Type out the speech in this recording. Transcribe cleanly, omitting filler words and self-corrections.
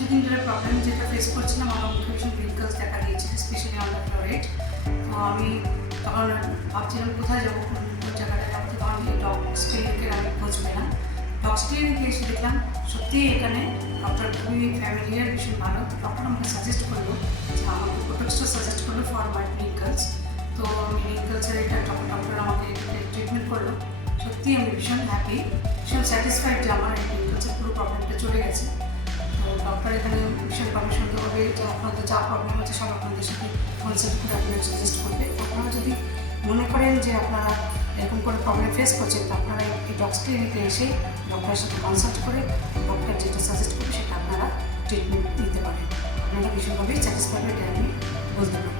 কিছুদিন ধরে প্রবলেম যেটা ফেস করছিলাম, আমার মুখে ভীষণ রিঙ্কলস দেখা দিয়েছিল, স্পেশালি অন দ্য ফোরহেড। তো আমি তখন ভাবছিলাম কোথায় যাবো, কোন জায়গাটা যাবো। তো তখন এই ডগস ক্লিনিকের আমি খোঁজ পেলাম। ডগস ক্লিনিকে এসে দেখলাম সত্যিই এখানে ডক্টর খুবই ফ্যামিলিয়ার, ভীষণ ভালো। ডক্টর আমাকে সাজেস্ট করলো, যে আমাকে প্রোডাক্টসটা সাজেস্ট করলো ফর মাই রিঙ্কলস। তো আমি রিঙ্কলসের এটা ডক্টর আমাকে ট্রিটমেন্ট করলো। সত্যি আমি ভীষণ হ্যাপি, ভীষণ স্যাটিসফাইড যে আমার এই রিঙ্কলসের পুরো প্রবলেমটা চলে গেছে। তো ডক্টর এখানে ভীষণ সুন্দরভাবে যে আপনাদের যা প্রবলেম হচ্ছে সব আপনাদের সাথে কনসাল্ট করে আপনারা সাজেস্ট করবে। আপনারা যদি মনে করেন যে আপনারা এরকম করে প্রবলেম ফেস করছেন, তো আপনারা এই ডগস ক্লিনিকে এসে ডক্টরের সাথে কনসাল্ট করে ডক্টর যেটা সাজেস্ট করবে সেটা আপনারা ট্রিটমেন্ট নিতে পারেন। আপনারা ভীষণভাবেই স্যাটিসফাইড, এটা আমি বলতে পারি।